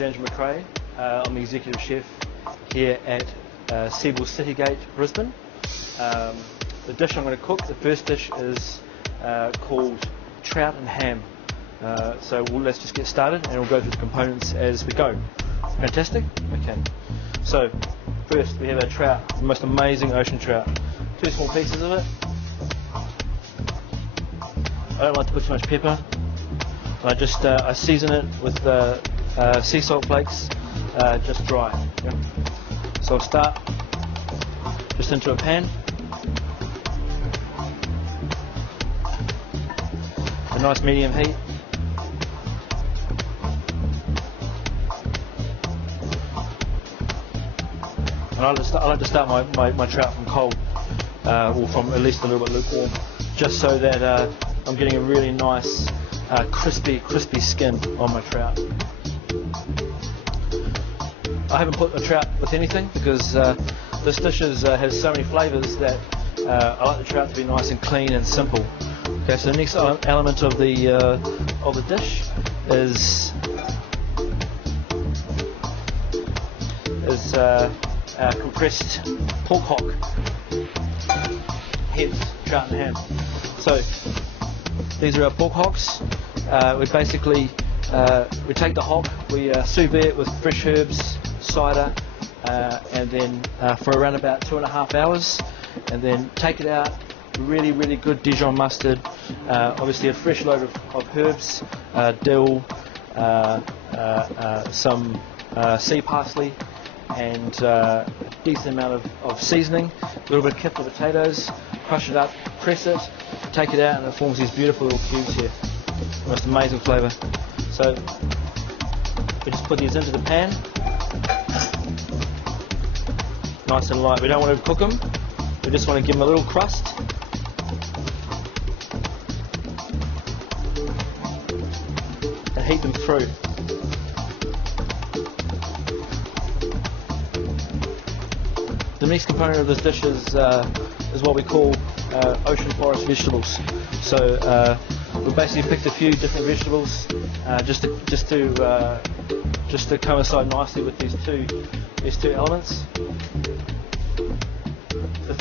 name is McCrea. I'm the executive chef here at Seagull Citygate, Brisbane. The dish I'm going to cook, the first dish, is called trout and ham. So let's just get started and we'll go through the components as we go. Fantastic? Okay. So first we have our trout, the most amazing ocean trout. 2 small pieces of it. I don't like to put too much pepper. I just I season it with sea salt flakes, just dry. Yeah. So I'll start just into a pan. A nice medium heat. And I like to start my trout from cold, or from at least a little bit lukewarm, just so that I'm getting a really nice crispy skin on my trout. I haven't put a trout with anything because this dish has so many flavours that I like the trout to be nice and clean and simple. Okay, so the next element of the dish is compressed pork hock, hence trout and ham. So these are our pork hocks. We basically we take the hock, we sous vide it with fresh herbs, cider, and then for around about 2.5 hours, and then take it out. Really good Dijon mustard, obviously a fresh load of herbs, dill, some sea parsley, and a decent amount of seasoning, a little bit of kipper potatoes, crush it up, press it, take it out, and it forms these beautiful little cubes here. Most amazing flavour. So we just put these into the pan, nice and light. We don't want to cook them, we just want to give them a little crust. And heat them through. The next component of this dish is what we call ocean forest vegetables. So we basically picked a few different vegetables just to coincide nicely with these two elements. The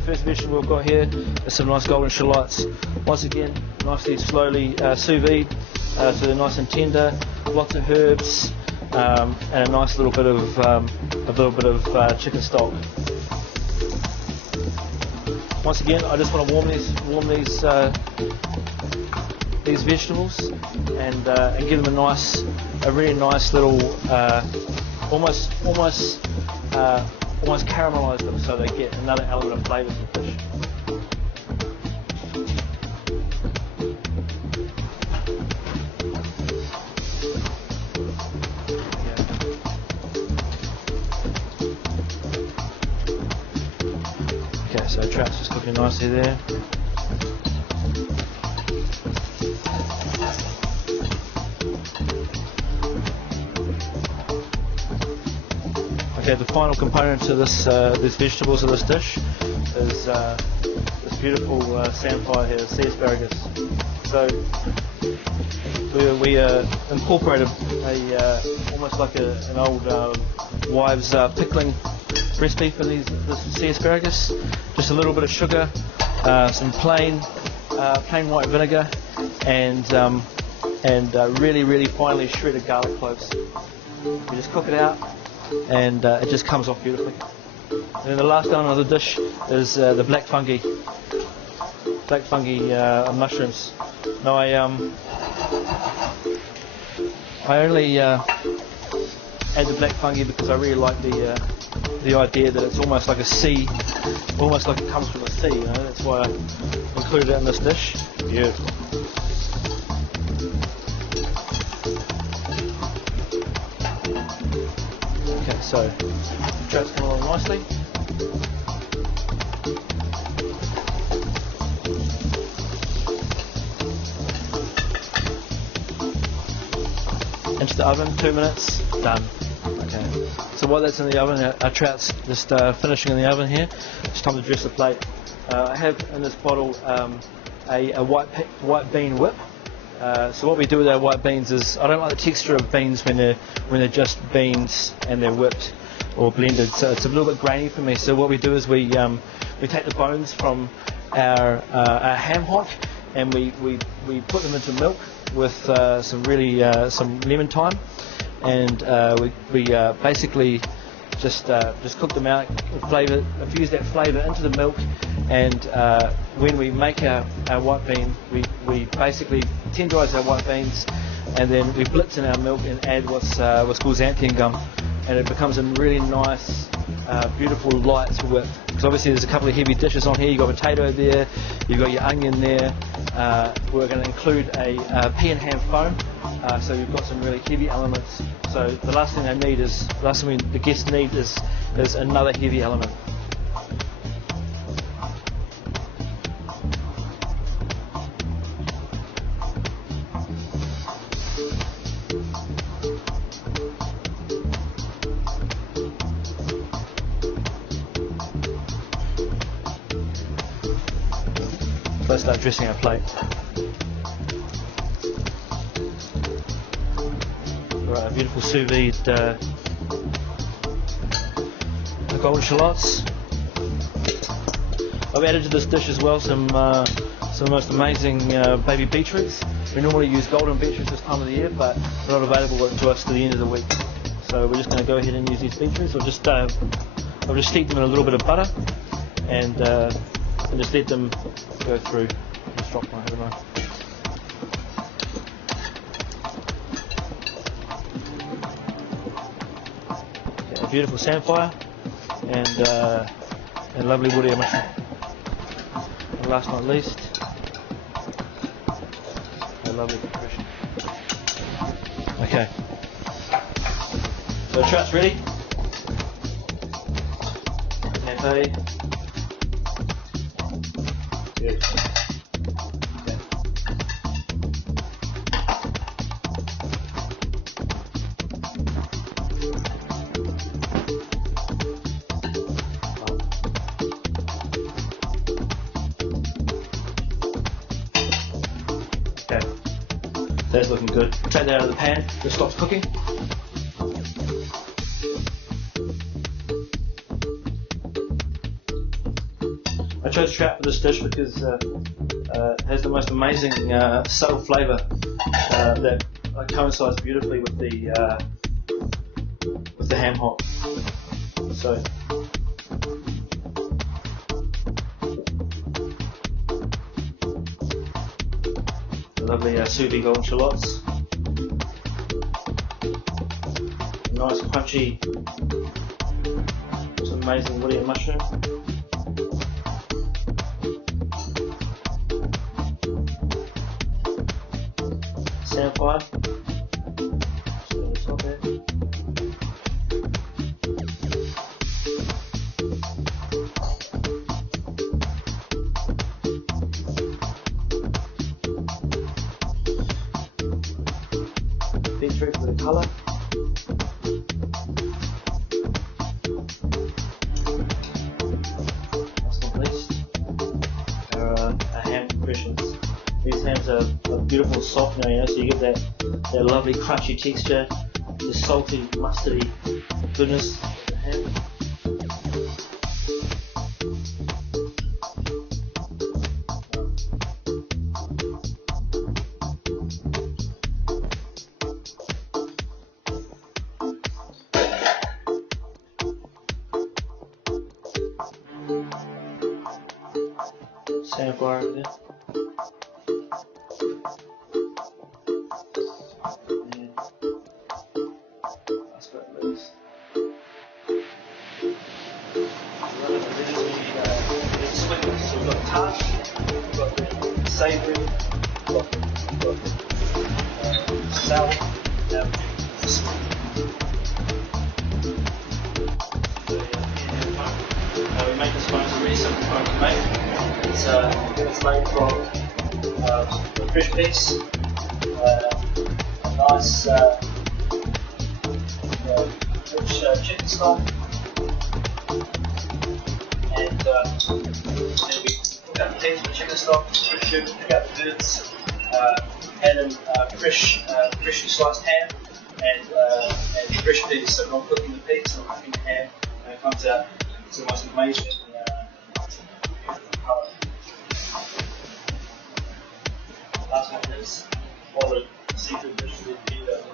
first vegetable we've got here is some nice golden shallots. Once again, nicely slowly sous vide, so they're nice and tender. Lots of herbs and a nice little bit of chicken stock. Once again, I just want to warm these vegetables and give them a really nice little almost caramelize them so they get another element of flavour to the dish. Okay, so trout's just cooking nicely there. Okay, the final component to these vegetables of this dish is this beautiful samphire here, sea asparagus. So we incorporated almost like an old wives' pickling recipe for this sea asparagus. Just a little bit of sugar, some plain white vinegar, and really finely shredded garlic cloves. We just cook it out, and it just comes off beautifully. And then the last element of the dish is the black fungi mushrooms. Now I only add the black fungi because I really like the idea that it's almost like a sea, almost like it comes from the sea. You know? That's why I included it in this dish. Beautiful. Okay, so the trout's coming along nicely. Into the oven, 2 minutes, done. Okay. So while that's in the oven, our trout's just finishing in the oven here. It's time to dress the plate. I have in this bottle a white bean whip. So what we do with our white beans is, I don't like the texture of beans when they're just beans and they're whipped or blended. So it's a little bit grainy for me. So what we do is we take the bones from our ham hock and we put them into milk with some lemon thyme, and we basically just cook them out, infuse that flavour into the milk, and when we make our white bean, we basically tenderise our white beans, and then we blitz in our milk and add what's called xanthan gum, and it becomes a really nice, beautiful light whip. Because obviously there's a couple of heavy dishes on here. You've got potato there, you've got your onion there. We're going to include a pea and ham foam, so you've got some really heavy elements. So the last thing the guests need is another heavy element. Let's start dressing our plate. Right, beautiful sous vide golden shallots. I've added to this dish as well some of the most amazing baby beetroots. We normally use golden beetroots this time of the year, but they're not available to us to the end of the week. So we're just going to go ahead and use these beetroots. I'll just steep them in a little bit of butter and just let them go through. Just drop my head away. Okay, a beautiful samphire and lovely woody mushroom. And last but not least, a lovely compression. Okay, so the trout's ready. Tempeh. Good. Okay. Okay, that's looking good. Take that out of the pan, it stops cooking. I chose trout for this dish because it has the most amazing subtle flavour that coincides beautifully with the ham hock. So the lovely sous vide golden shallots, nice crunchy, some amazing woody mushroom. Samphire. Just on the top there. Beetroot for the colour. Last but not least, our ham compressions. These hams are beautiful and soft now, you know, so you get that lovely crunchy texture, the salty, mustardy goodness of the ham. Samphire over there. So we've got tart, we've got the savoury, we've got sour. We make this foam, it's a really simple foam to make. It's made from fresh peas, a nice rich chicken stock, and then we pick up the peas with chicken stock, pick out the birds, and freshly sliced ham and fresh peas. So not cooking the peas, not cooking the ham, and it comes out. It's almost amazing colour. Last one is all the seafood dishes with